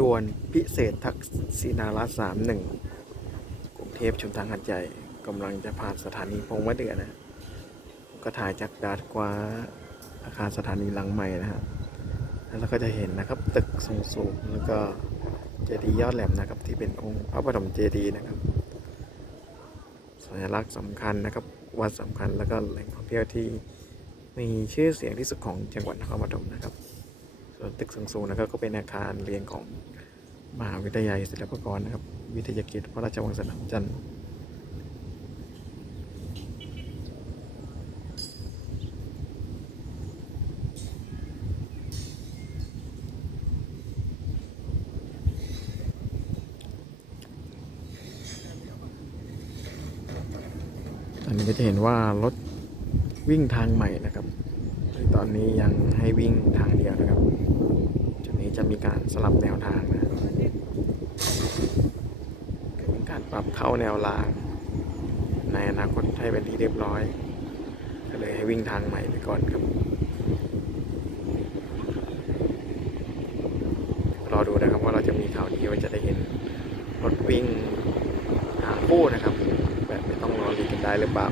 กรพิเศษทักษิณารัสามหนึ่งกรุงเทพชุมทางหัดใหญ่กำลังจะผ่านสถานีพงมะเดือนะก็ถ่ายจากดาดกว้าอาคารสถานีหลังใหม่นะฮะแล้วก็จะเห็นนะครับตึกสูงๆแล้วก็เจดีย์ยอดแหลมนะครับ ที่เป็นองค์พระปฐมเจดีย์นะครับ สัญลักษณ์สำคัญนะครับวัดสำคัญแล้วก็แหล่งท่องเที่ยวที่มีชื่อเสียงที่สุดของจังหวัดนครปฐมนะครับ ตึกสูงๆนะครับก็เป็นอาคารเรียนของมหาวิทยาลัยศิลปากรนะครับ วิทยาเขตพระราชวังสนามจันทร์ตอนนี้ก็จะเห็นว่ารถวิ่งทางใหม่นะครับ ตอนนี้ยังให้วิ่งทางเดียวนะครับจุดนี้จะมีการสลับแนวทางนะเป็นการปรับเข้าแนวราง ในอนาคตให้เป็นที่เรียบร้อย ก็เลยให้วิ่งทางใหม่ไปก่อนครับ รอดูนะครับว่าเราจะมีข่าวดีว่าจะได้เห็นรถวิ่งหาคู่นะครับ แบบไม่ต้องรอรีกันได้หรือเปล่า